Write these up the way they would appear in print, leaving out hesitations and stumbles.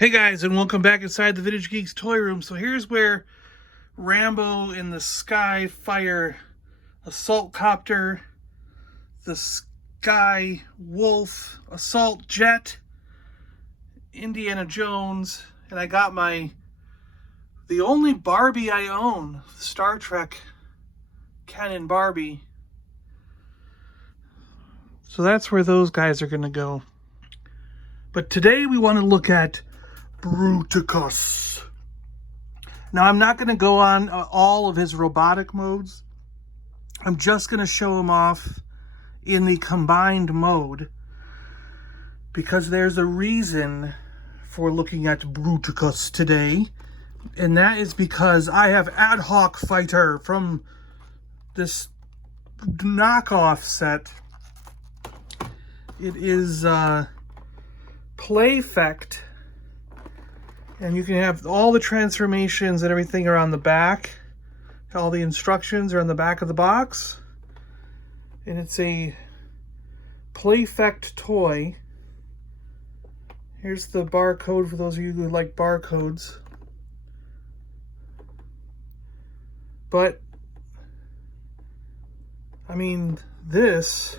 Hey guys, and welcome back inside the Vintage Geek's toy room. So here's where Rambo in the Sky Fire Assault Copter, the Sky Wolf Assault Jet, Indiana Jones, and I got the only Barbie I own, Star Trek Canon Barbie. So that's where those guys are going to go. But today we want to look at Bruticus. Now, I'm not going to go on all of his robotic modes. I'm just going to show him off in the combined mode because there's a reason for looking at Bruticus today, and that is because I have Adhoc Fighter from this knockoff set. It is Polyfect. And you can have all the transformations and everything are on the back. All the instructions are on the back of the box. And it's a Polyfect toy. Here's the barcode for those of you who like barcodes. But, I mean, this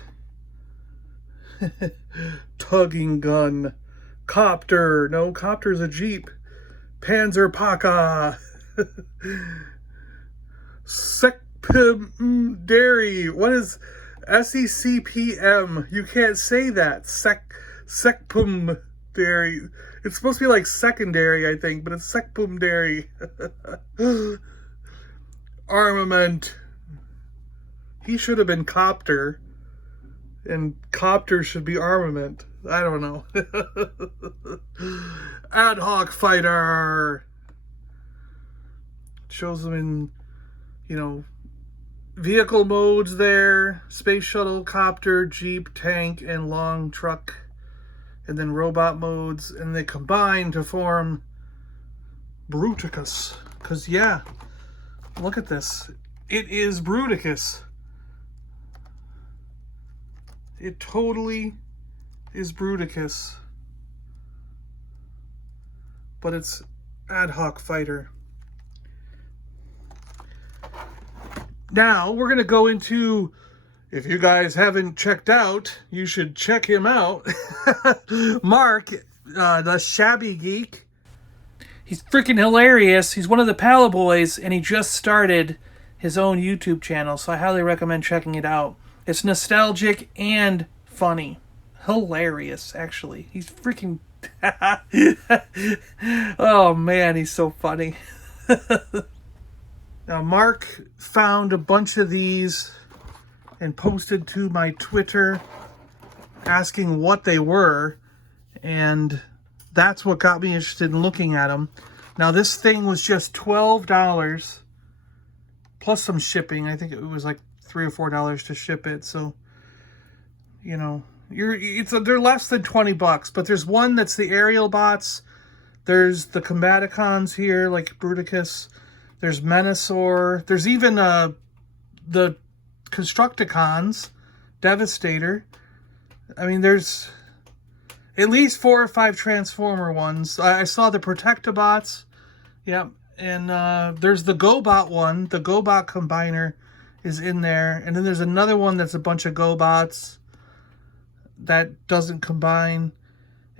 tugging gun. Copter. No, copter's a Jeep. Panzerpaka. Secpum-dairy. What is SECPM? You can't say that. Secpum-dairy. It's supposed to be like secondary, I think, but it's Secpum-dairy. Armament. He should have been Copter, and Copter should be armament. I don't know. Adhoc Fighter. Shows them in, vehicle modes there. Space shuttle, copter, jeep, tank, and long truck. And then robot modes. And they combine to form Bruticus. Because, yeah, look at this. It is Bruticus. It totally is Bruticus, but it's Adhoc Fighter. Now we're going to go into, if you guys haven't checked out, you should check him out. Marc The ShabbyGeek. He's freaking hilarious. He's one of the Pala Boys, and he just started his own YouTube channel, so I highly recommend checking it out. It's nostalgic and funny. Hilarious, actually. He's freaking... Oh, man, he's so funny. Now, Marc found a bunch of these and posted to my Twitter asking what they were, and that's what got me interested in looking at them. Now, this thing was just $12 plus some shipping. I think it was like $3 or $4 to ship it, so, they're less than $20, but there's one that's the aerial bots. There's the Combaticons here, like Bruticus. There's Menasor. There's even the Constructicons, Devastator. I mean, there's at least 4 or 5 Transformer ones. I saw the Protectobots. Yep. And there's the GoBot one. The GoBot Combiner is in there. And then there's another one that's a bunch of GoBots that doesn't combine.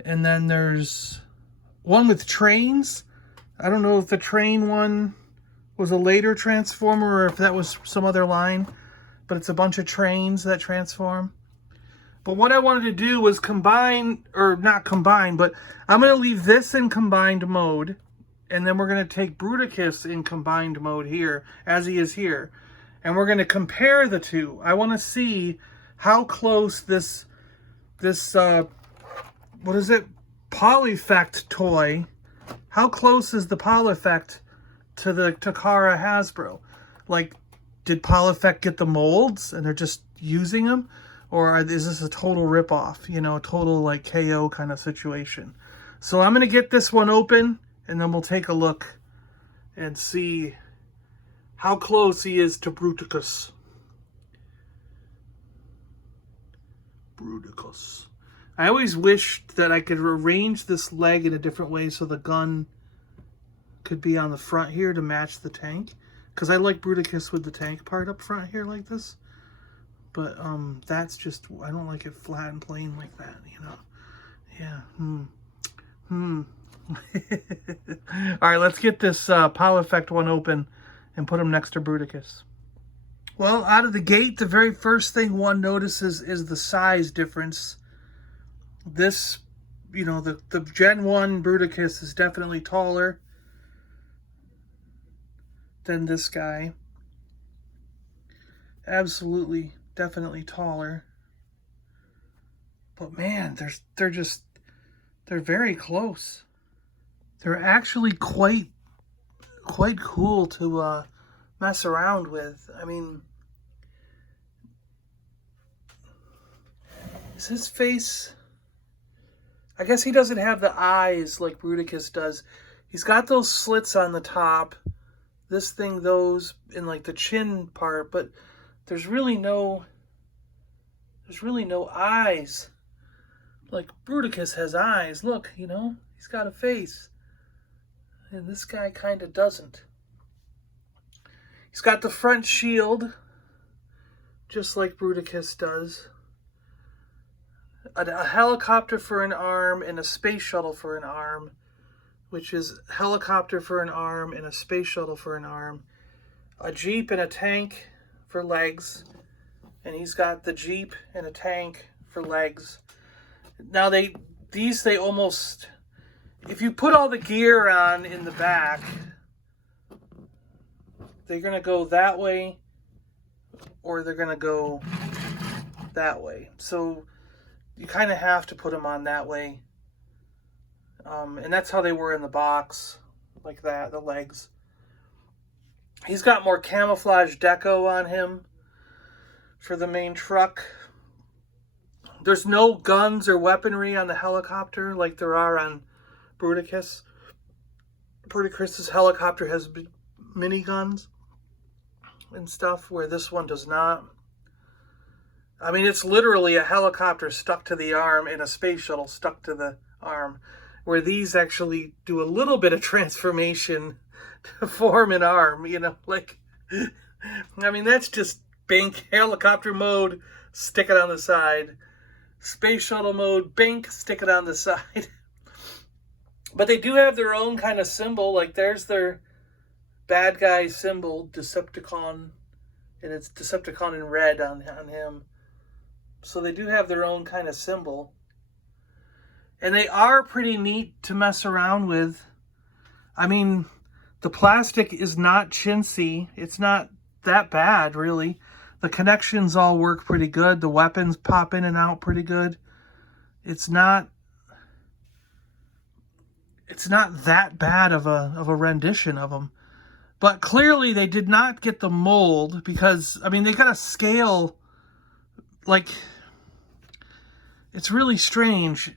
And then there's one with trains. I don't know if the train one was a later Transformer or if that was some other line, but it's a bunch of trains that transform. But what I wanted to do was combine, or not combine, but I'm going to leave this in combined mode, and then we're going to take Bruticus in combined mode here, as he is here. And we're going to compare the two. I want to see how close this what is it? Polyfect toy. How close is the Polyfect to the Takara Hasbro? Like, did Polyfect get the molds and they're just using them? Or is this a total ripoff? A total like KO kind of situation. So I'm going to get this one open and then we'll take a look and see how close he is to Bruticus. I always wished that I could arrange this leg in a different way so the gun could be on the front here to match the tank. Because I like Bruticus with the tank part up front here like this. But that's just, I don't like it flat and plain like that, you know. Yeah. All right, let's get this Polyfect one open and put them next to Bruticus. Well, out of the gate, the very first thing one notices is the size difference. This, you know, the Gen 1 Bruticus is definitely taller than this guy. Absolutely, definitely taller. But man, they're very close. They're actually quite cool to mess around with. I mean, is his face... I guess he doesn't have the eyes like Bruticus does. He's got those slits on the top. This thing, those in like the chin part, but there's really no eyes. Like Bruticus has eyes. Look, you know, he's got a face. And this guy kind of doesn't. He's got the front shield, just like Bruticus does. A helicopter for an arm and a space shuttle for an arm, which is helicopter for an arm and a space shuttle for an arm. A Jeep and a tank for legs, and he's got the Jeep and a tank for legs. Now they almost, if you put all the gear on in the back, they're going to go that way or they're going to go that way. So you kind of have to put them on that way. And that's how they were in the box, like that, the legs. He's got more camouflage deco on him for the main truck. There's no guns or weaponry on the helicopter like there are on Bruticus. Bruticus's helicopter has miniguns and stuff, where this one does not. I mean, it's literally a helicopter stuck to the arm and a space shuttle stuck to the arm, where these actually do a little bit of transformation to form an arm, you know, like, I mean, that's just bank helicopter mode, stick it on the side. Space shuttle mode, bank, stick it on the side. But they do have their own kind of symbol, like there's their bad guy symbol, Decepticon, and it's Decepticon in red on him. So they do have their own kind of symbol. And they are pretty neat to mess around with. I mean, the plastic is not chintzy. It's not that bad, really. The connections all work pretty good. The weapons pop in and out pretty good. It's not that bad of a rendition of them. But clearly they did not get the mold because, I mean, they got a scale, like, it's really strange.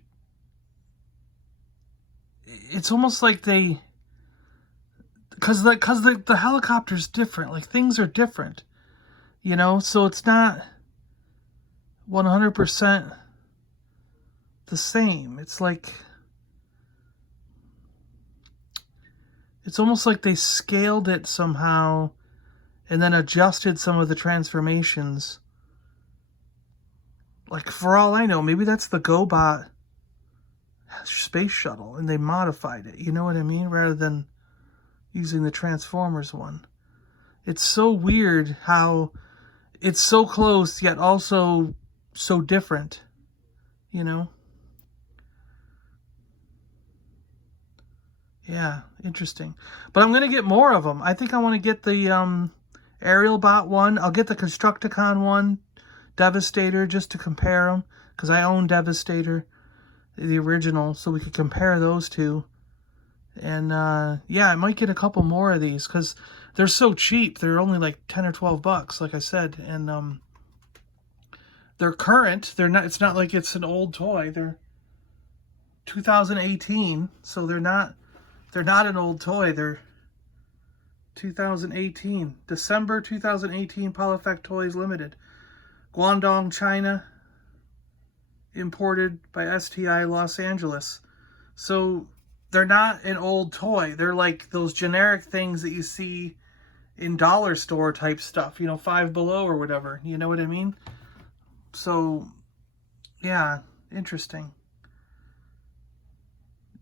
It's almost like they, because the helicopter's different, like things are different, you know, so it's not 100% the same. It's like, it's almost like they scaled it somehow and then adjusted some of the transformations. Like, for all I know, maybe that's the GoBot space shuttle and they modified it, you know what I mean, rather than using the Transformers one. It's so weird how it's so close yet also so different, you know. Yeah, interesting. But I'm gonna get more of them. I think I want to get the Aerial Bot one. I'll get the Constructicon one, Devastator, just to compare them, because I own Devastator, the original, so we could compare those two. And yeah, I might get a couple more of these because they're so cheap. They're only like 10 or 12 bucks, like I said, and they're current. They're not. It's not like it's an old toy. They're 2018, so they're not an old toy. They're 2018, December 2018, Polyfect Toys Limited, Guangdong, China. imported by STI Los Angeles. So they're not an old toy. They're like those generic things that you see in dollar store type stuff, you know, Five Below or whatever. You know what I mean? So, yeah, interesting.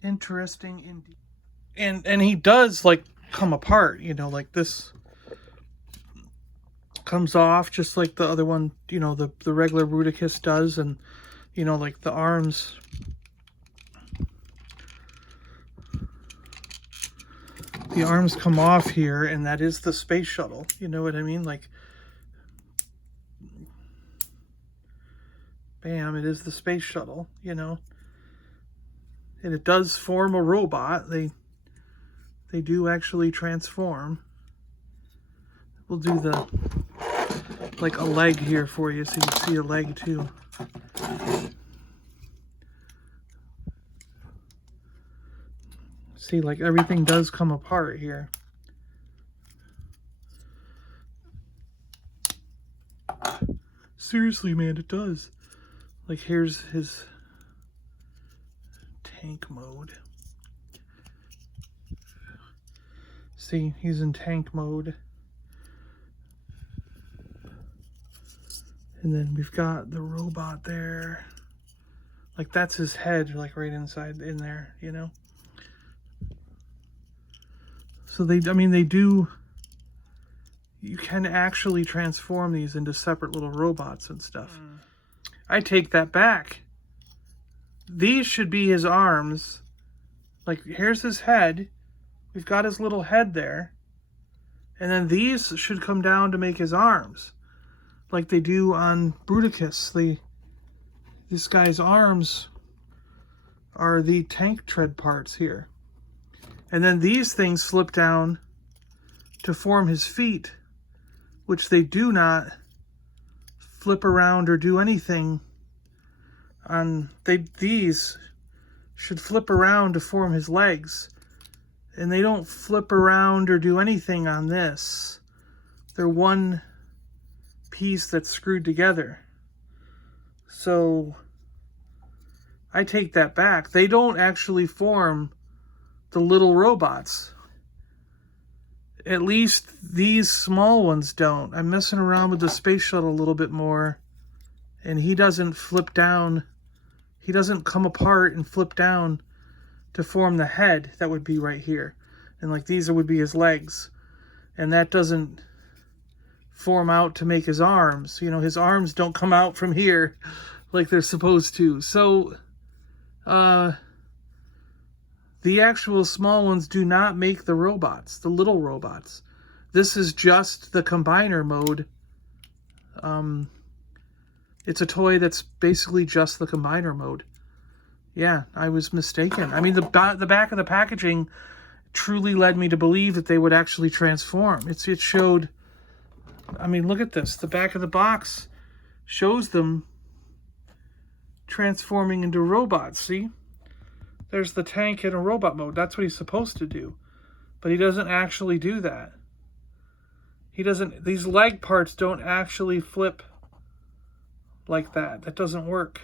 Interesting indeed. And he does, like, come apart, you know, like this comes off just like the other one, you know, the regular Bruticus does, and, you know, like the arms. The arms come off here, and that is the space shuttle. You know what I mean? Like, bam, it is the space shuttle, you know. And it does form a robot. They do actually transform. We'll do the, like, a leg here for you so you can see a leg too. See, like, everything does come apart here. Seriously, man, it does. Like, here's his tank mode. See, he's in tank mode. And then we've got the robot there. Like, that's his head, like, right inside in there, you know? So they do, you can actually transform these into separate little robots and stuff. I take that back. These should be his arms. Like, here's his head. We've got his little head there. And then these should come down to make his arms. Like they do on Bruticus. This guy's arms are the tank tread parts here. And then these things slip down to form his feet, which they do not flip around or do anything on. These should flip around to form his legs. And they don't flip around or do anything on this. They're one piece that's screwed together. So I take that back. They don't actually form the little robots. At least these small ones don't. I'm messing around with the space shuttle a little bit more, and he doesn't flip down. He doesn't come apart and flip down to form the head that would be right here. And like these would be his legs. And that doesn't form out to make his arms. You know, his arms don't come out from here like they're supposed to. So, the actual small ones do not make the robots, the little robots. This is just the combiner mode. It's a toy that's basically just the combiner mode. Yeah, I was mistaken. I mean, the back of the packaging truly led me to believe that they would actually transform. It showed, I mean, look at this. The back of the box shows them transforming into robots, see? There's the tank in a robot mode. That's what he's supposed to do. But he doesn't actually do that. He doesn't, these leg parts don't actually flip like that. That doesn't work.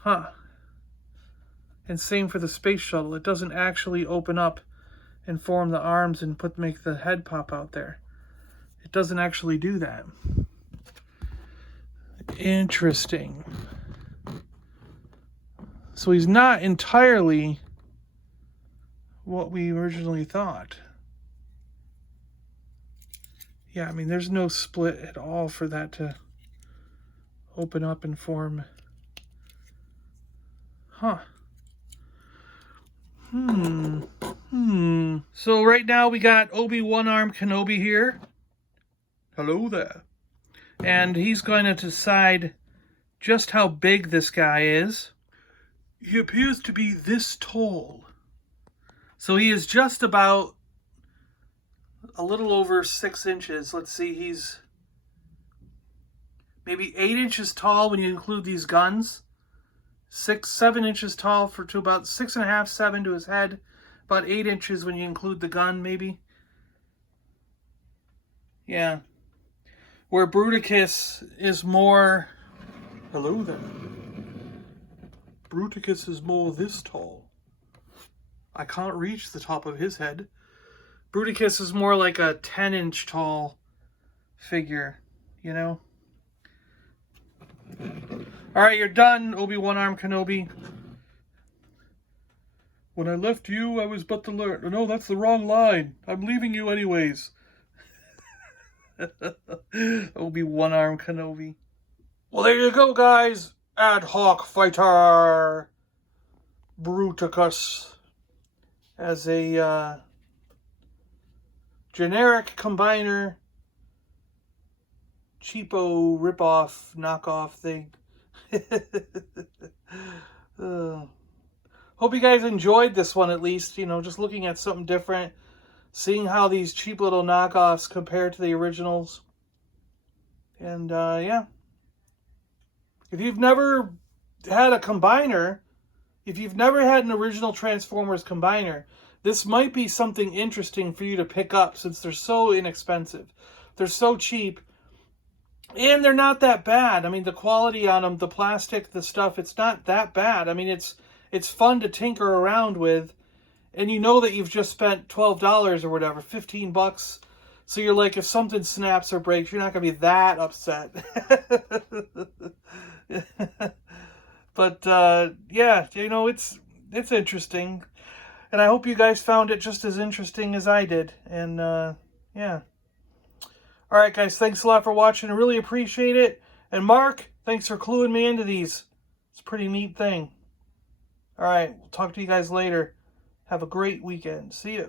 Huh. And same for the space shuttle. It doesn't actually open up and form the arms and make the head pop out there. It doesn't actually do that. Interesting. So he's not entirely what we originally thought. Yeah, I mean, there's no split at all for that to open up and form. Huh. So right now we got Obi-Wan Arm Kenobi here. Hello there. And he's going to decide just how big this guy is. He appears to be this tall. So he is just about a little over 6 inches. Let's see, he's maybe 8 inches tall when you include these guns. 7 inches tall to about 6.5, 7 to his head. About 8 inches when you include the gun, maybe. Yeah. Where Bruticus is more... Hello there. Bruticus is more this tall. I can't reach the top of his head. Bruticus is more like a 10-inch tall figure, you know? Alright, you're done, Obi-Wan Arm Kenobi. When I left you, I was but to learn. No, that's the wrong line. I'm leaving you anyways. Obi-Wan Arm Kenobi. Well, there you go, guys. Adhoc Fighter Bruticus as a generic combiner, cheapo rip-off, knockoff thing. Hope you guys enjoyed this one, at least, you know, just looking at something different, seeing how these cheap little knockoffs compare to the originals. And, yeah. If you've never had a combiner, if you've never had an original Transformers combiner, this might be something interesting for you to pick up since they're so inexpensive. They're so cheap. And they're not that bad. I mean, the quality on them, the plastic, the stuff, it's not that bad. I mean, it's fun to tinker around with. And you know that you've just spent $12 or whatever, 15 bucks. So you're like, if something snaps or breaks, you're not going to be that upset. But, yeah, you know, it's interesting. And I hope you guys found it just as interesting as I did. And, yeah. Alright, guys, thanks a lot for watching. I really appreciate it. And Mark, thanks for cluing me into these. It's a pretty neat thing. Alright, we'll talk to you guys later. Have a great weekend. See ya.